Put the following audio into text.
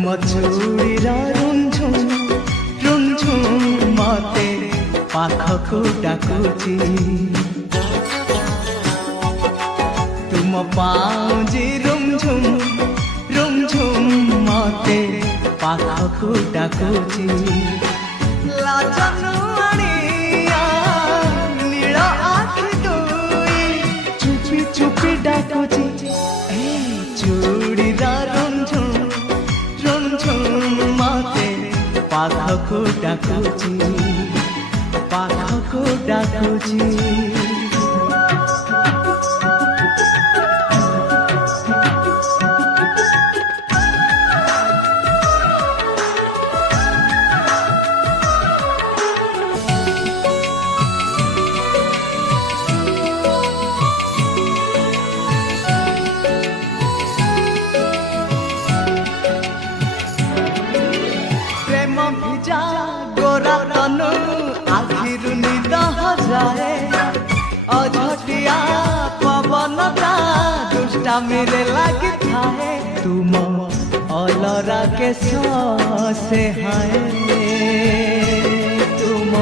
तुम चूड़ीरा रुंझुम रुंझुम मते पाखकु डाकुची तुम पाउजी रुंझुम रुंझुम मते पाखकु डाकुची लाजनु आनिया नील आखि दुई चुपी चुपी डाकुची चूड़ीरा रुंझुम रुंझुम मते पाखकु डाकुची पाखकु डाकुची भिजा गोरा तनु आखिरु निद हजाए अझटिया पवनता दुष्टामी रे लागि थाए तुम अलरा के से हाय तुम